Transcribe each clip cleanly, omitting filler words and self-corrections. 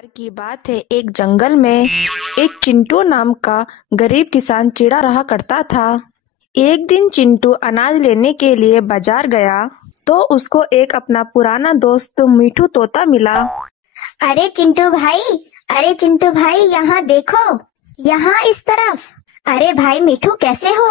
बार की बात है, एक जंगल में एक चिंटू नाम का गरीब किसान चिड़ा रहा करता था। एक दिन चिंटू अनाज लेने के लिए बाजार गया तो उसको एक अपना पुराना दोस्त मीठू तोता मिला। अरे चिंटू भाई यहाँ देखो, यहाँ इस तरफ। अरे भाई मीठू, कैसे हो?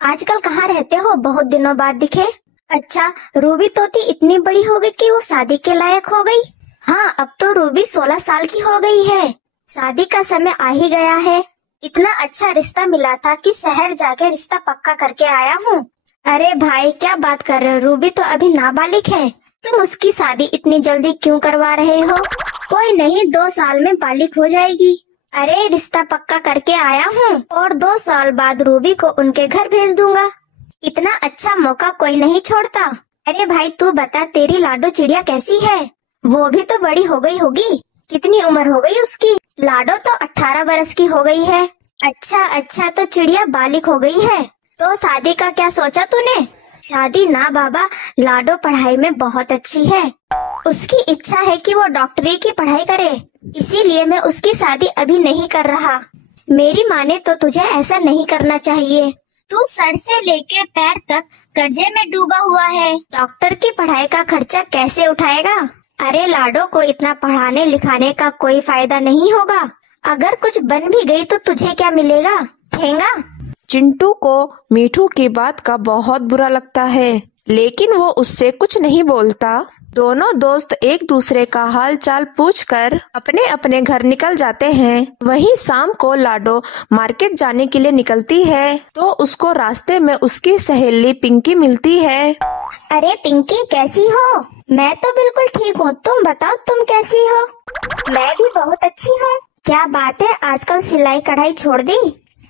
आजकल कहाँ रहते हो? बहुत दिनों बाद दिखे। अच्छा, रूबी तोती इतनी बड़ी हो गई कि वो शादी के लायक हो गई। हाँ, अब तो रूबी 16 साल की हो गई है। शादी का समय आ ही गया है। इतना अच्छा रिश्ता मिला था कि शहर जाके रिश्ता पक्का करके आया हूँ। अरे भाई, क्या बात कर रहे हो? रूबी तो अभी नाबालिग है। तुम उसकी शादी इतनी जल्दी क्यों करवा रहे हो? कोई नहीं, 2 साल में बालिग हो जाएगी। अरे रिश्ता पक्का करके आया हूँ और 2 साल बाद रूबी को उनके घर भेज दूंगा। इतना अच्छा मौका कोई नहीं छोड़ता। अरे भाई तू बता, तेरी लाडो चिड़िया कैसी है? वो भी तो बड़ी हो गई होगी। कितनी उम्र हो गई उसकी? लाडो तो 18 बरस की हो गई है। अच्छा, तो चिड़िया बालिग हो गई है। तो शादी का क्या सोचा तूने? शादी ना बाबा, लाडो पढ़ाई में बहुत अच्छी है। उसकी इच्छा है कि वो डॉक्टरी की पढ़ाई करे, इसीलिए मैं उसकी शादी अभी नहीं कर रहा। मेरी माने तो तुझे ऐसा नहीं करना चाहिए। तू सर से लेकर पैर तक कर्जे में डूबा हुआ है। डॉक्टर की पढ़ाई का खर्चा कैसे उठाएगा? अरे लाडो को इतना पढ़ाने लिखाने का कोई फायदा नहीं होगा। अगर कुछ बन भी गई तो तुझे क्या मिलेगा? ठेंगा। चिंटू को मीठू की बात का बहुत बुरा लगता है, लेकिन वो उससे कुछ नहीं बोलता। दोनों दोस्त एक दूसरे का हाल चाल पूछकर अपने अपने घर निकल जाते हैं। वहीं शाम को लाडो मार्केट जाने के लिए निकलती है तो उसको रास्ते में उसकी सहेली पिंकी मिलती है। अरे पिंकी, कैसी हो? मैं तो बिल्कुल ठीक हूँ, तुम बताओ तुम कैसी हो? मैं भी बहुत अच्छी हूँ। क्या बात है, आजकल सिलाई कढ़ाई छोड़ दी?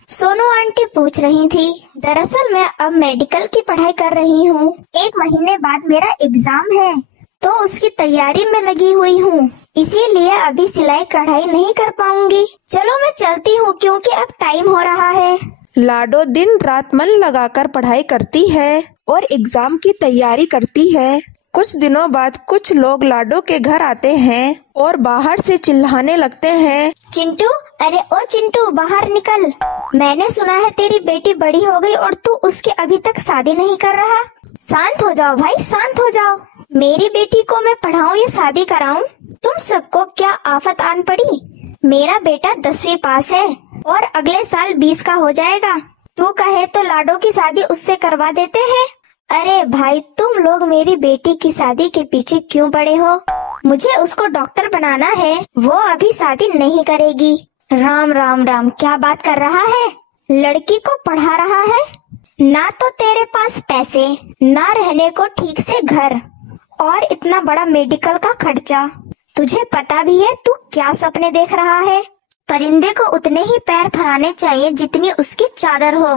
सोनू आंटी पूछ रही थी। दरअसल मैं अब मेडिकल की पढ़ाई कर रही हूँ। 1 महीने बाद मेरा एग्जाम है तो उसकी तैयारी में लगी हुई हूँ, इसीलिए अभी सिलाई कढ़ाई नहीं कर पाऊंगी। चलो मैं चलती हूँ क्योंकि अब टाइम हो रहा है। लाडो दिन रात मन लगाकर पढ़ाई करती है और एग्जाम की तैयारी करती है। कुछ दिनों बाद कुछ लोग लाडो के घर आते हैं और बाहर से चिल्लाने लगते हैं। चिंटू, अरे ओ चिंटू, बाहर निकल। मैंने सुना है तेरी बेटी बड़ी हो गई और तू उसकी अभी तक शादी नहीं कर रहा। शांत हो जाओ भाई, शांत हो जाओ। मेरी बेटी को मैं पढ़ाऊं या शादी कराऊं? तुम सबको क्या आफत आन पड़ी? मेरा बेटा 10वीं पास है और अगले साल 20 का हो जाएगा। तू कहे तो लाडो की शादी उससे करवा देते हैं। अरे भाई, तुम लोग मेरी बेटी की शादी के पीछे क्यों पड़े हो? मुझे उसको डॉक्टर बनाना है, वो अभी शादी नहीं करेगी। राम राम राम, क्या बात कर रहा है? लड़की को पढ़ा रहा है? ना तो तेरे पास पैसे, ना रहने को ठीक से घर, और इतना बड़ा मेडिकल का खर्चा। तुझे पता भी है तू क्या सपने देख रहा है? परिंदे को उतने ही पैर फैलाने चाहिए जितनी उसकी चादर हो।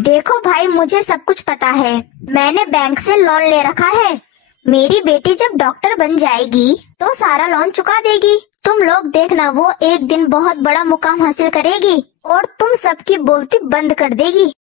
देखो भाई, मुझे सब कुछ पता है। मैंने बैंक से लोन ले रखा है। मेरी बेटी जब डॉक्टर बन जाएगी तो सारा लोन चुका देगी। तुम लोग देखना, वो एक दिन बहुत बड़ा मुकाम हासिल करेगी और तुम सबकी बोलती बंद कर देगी।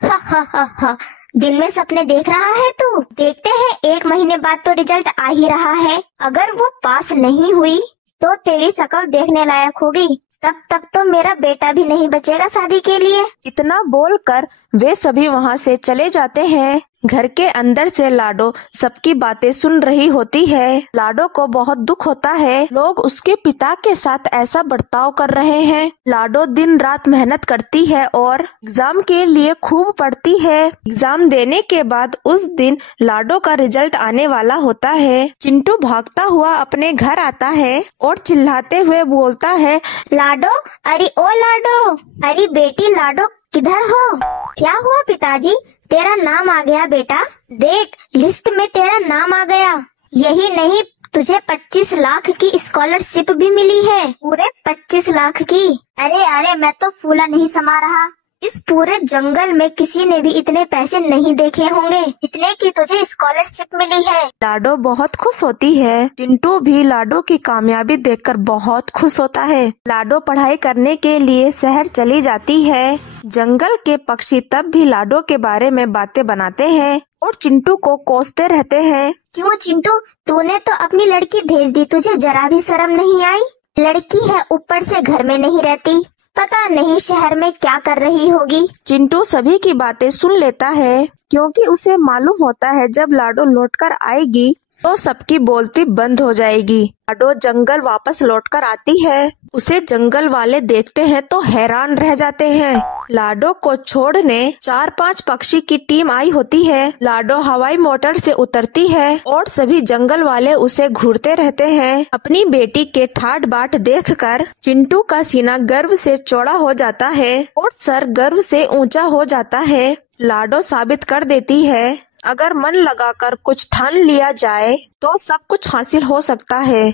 हा, दिन में सपने देख रहा है तू? देखते हैं, 1 महीने बाद तो रिजल्ट आ ही रहा है। अगर वो पास नहीं हुई तो तेरी शक्ल देखने लायक होगी। तब तक तो मेरा बेटा भी नहीं बचेगा शादी के लिए। इतना बोलकर वे सभी वहाँ से चले जाते हैं। घर के अंदर से लाडो सबकी बातें सुन रही होती है। लाडो को बहुत दुख होता है, लोग उसके पिता के साथ ऐसा बर्ताव कर रहे हैं। लाडो दिन रात मेहनत करती है और एग्जाम के लिए खूब पढ़ती है। एग्जाम देने के बाद उस दिन लाडो का रिजल्ट आने वाला होता है। चिंटू भागता हुआ अपने घर आता है और चिल्लाते हुए बोलता है, लाडो, अरे ओ लाडो, अरे बेटी लाडो, किधर हो? क्या हुआ पिताजी? तेरा नाम आ गया बेटा। देख, लिस्ट में तेरा नाम आ गया। यही नहीं, तुझे 25 लाख की स्कॉलरशिप भी मिली है। पूरे 25 लाख की। अरे मैं तो फूला नहीं समा रहा। इस पूरे जंगल में किसी ने भी इतने पैसे नहीं देखे होंगे, इतने की तुझे स्कॉलरशिप मिली है। लाडो बहुत खुश होती है। चिंटू भी लाडो की कामयाबी देखकर बहुत खुश होता है। लाडो पढ़ाई करने के लिए शहर चली जाती है। जंगल के पक्षी तब भी लाडो के बारे में बातें बनाते हैं और चिंटू को कोसते रहते हैं। क्यों चिंटू, तूने तो अपनी लड़की भेज दी, तुझे जरा भी शर्म नहीं आई? लड़की है, ऊपर से घर में नहीं रहती, पता नहीं शहर में क्या कर रही होगी। चिंटू सभी की बातें सुन लेता है क्योंकि उसे मालूम होता है जब लाडो लौटकर आएगी तो सबकी बोलती बंद हो जाएगी। लाडो जंगल वापस लौटकर आती है। उसे जंगल वाले देखते हैं तो हैरान रह जाते हैं। लाडो को छोड़ने 4-5 पक्षी की टीम आई होती है। लाडो हवाई मोटर से उतरती है और सभी जंगल वाले उसे घूरते रहते हैं। अपनी बेटी के ठाट बाट देखकर चिंटू का सीना गर्व से चौड़ा हो जाता है और सर गर्व से ऊंचा हो जाता है। लाडो साबित कर देती है अगर मन लगाकर कुछ ठान लिया जाए तो सब कुछ हासिल हो सकता है।